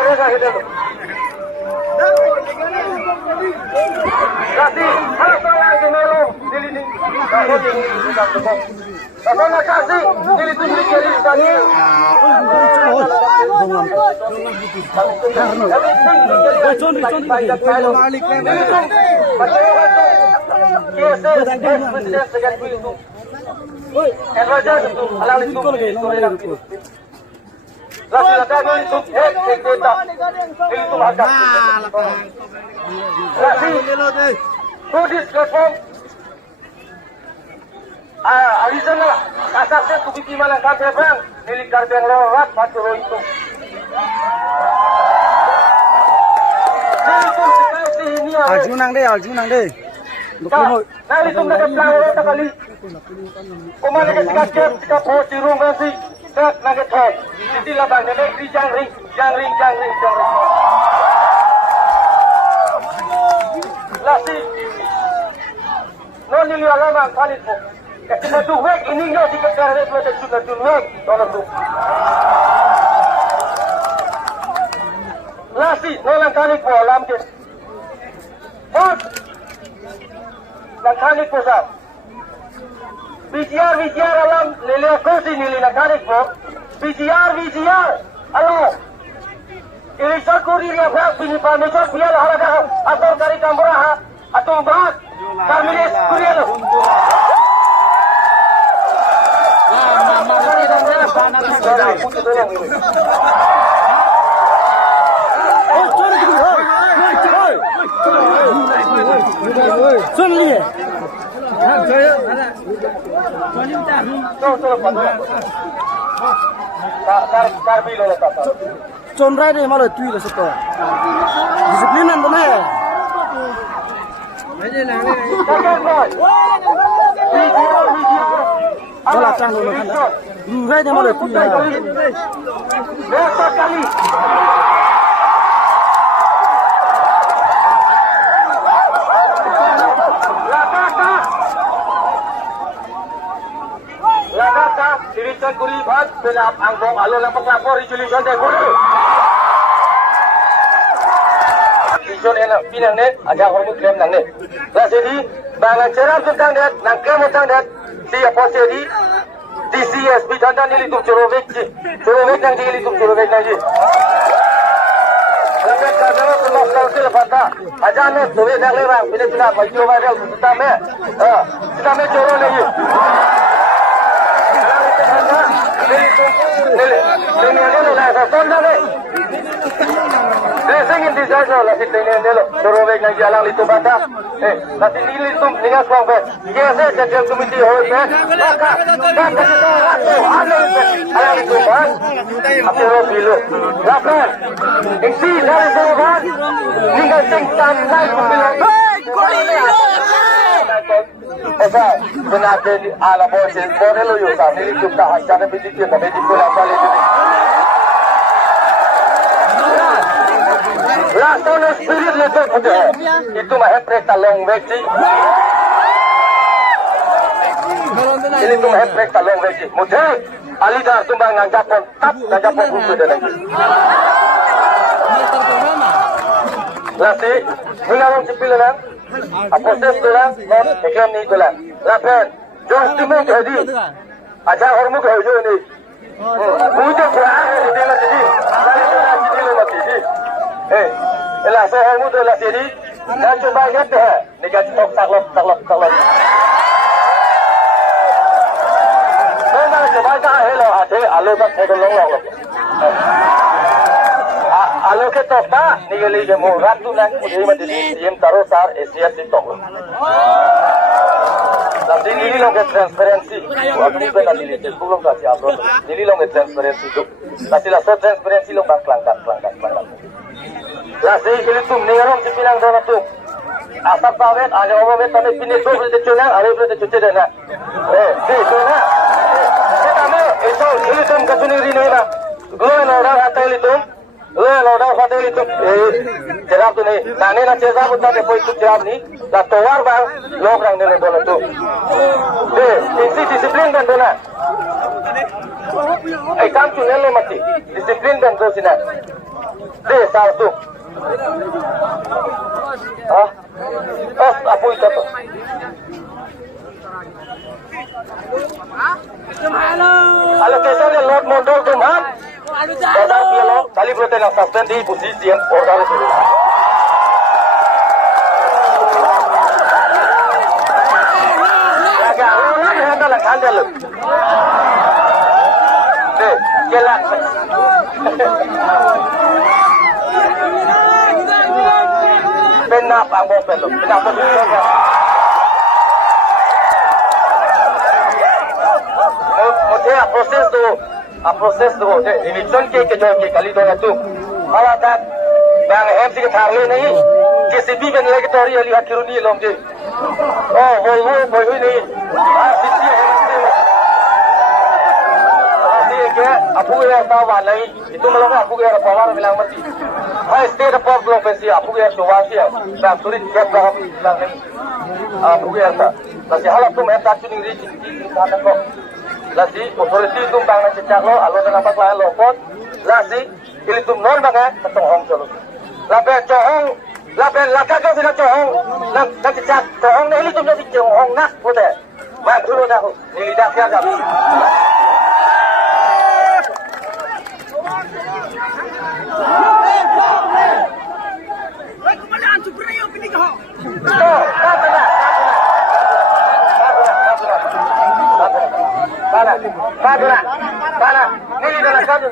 mereka gitu. Kasih harapan lagi merong di lini. Kasih kasih di lini kiri tadi. Alisana kasarnya kubiti malang kafe bang milik karbeng lewat paturo itu. Aljunang deh. Nah, itu mereka pelawar kali. Kemana ketika kita posisi rumah sih, tak nangkep hot. Di labang nenek di jangring. Lasi, non ini alamang kali itu. Cuma tu wek ini nggak dikejar itu ada cuma wek, tolong tu. Lasi, nolang kali itu alam kes. Hot. Nakanik po sa VCR alam nilai kursi nilai nakanik po VCR alo irisal kurir yang hak pinipamisok biar halaga atau dari kameraha atau bahas kamilis kurir lo सुन लिए चोनराय दे मालो तुई ले सकता डिसिप्लिन अंदर में चला चांग लो ना रुराय दे मालो तुई Dirisan kuri bat benap angbong alo lampak lapor ijulisan deh kuri. Ijon enak pinang ne aja hormut krem nang ne. Lah jadi bangan cerah tentang dat nang krem tentang dat siapa jadi DCS bidandan ini tu curowek nang jadi tu curowek nang jadi. Lepas kalau semua kalkul fata aja ne tu nang lewat bila sudah baju viral kita me coro lagi. Singin di sana lah si tenen dulu, dorong nang jalan itu bata. Nanti nili tu ningas kau bet. Kiasa jadi komiti hoy bet. Maka kita ada itu bat. Apa lo bilu? Lapan. Isi dari tu bat. Ningas singtan naik bilu. Esa benarnya ala bosen borelo yo sa nili tu dah cara bidikin dah bidikin apa lagi. Last one spirit level punya. Itu mah heprek talong veci. Ini tu mah heprek talong veci. Mudah. Alida tumbang nang Japon tap nang Japon buku dah lagi. Lasi, mengarang cipilan. Apa sesuatu non eklam ni tulan. Lapan, jos timu jadi. Aja hormu kau jo ni. Muda kuat ni lah jadi. Lari tu jadi lo mati. Elah saya hormu tu lah jadi. Dan cuba ingat deh. Nikah stok taklop. Memang cuba dah hello ada alu tak saya long. Alu ke topa ni geli jemu ratu nang mudi mati sim tarosar Asia TikTok. Nanti ini long ke transparansi. Waktu itu nanti ini belum kasih upload. Ini long ke transparansi tu. Nanti lah so transparansi long kelangkat. Lah saya geli tu nengarong cipilang dona tu. Asap pawet ada orang bet tapi pindah tu boleh cuna, ada boleh cuci dana. Cuna. Kita mau itu geli tu kasih ni lah. Gue orang atau itu. Orang kata itu, cerap tu ni, nane nak cerap tu tak boleh tu cerap ni, dah tawar bang, orang ni boleh tu. Isi disiplin kan tu nak. Kamu tu ni mati, disiplin kan tu sini. Desa tu. Ah, apa itu tu? Kalau kesannya lot modal tu mah, orang pialo kali berarti nak suspend di posisi yang order itu. Agak orang yang dah nak handle. Deh, jalan. Benar ang bopel lo. Kenapa tu? proses tu, election ke jawab ke kali dua tu. Malah tak, bang MC ke tharle nahi, JCB ke nilai ke tori ali akhiruni lom je. Oh, boy ni, sisi MC. Sisi ke, aku ya tahu nahi, itu malam aku ya power bilang mati. State of belum pensi, aku ya suwasi ya, tak sulit ke belum bilang nahi. Aku ya tak, tapi hal tu मैं tak cuning ri sana kok. Lasi authority tum bang na cecak lo alo dengan apa lain lo pot lasi ili tum non bang ketong hong solo lape cohong lape laka kau sila cohong nak cecak cohong na ili tum jadi cohong nak bote bang dulu dah ili dah siapa Mana? Nili dalam kadu.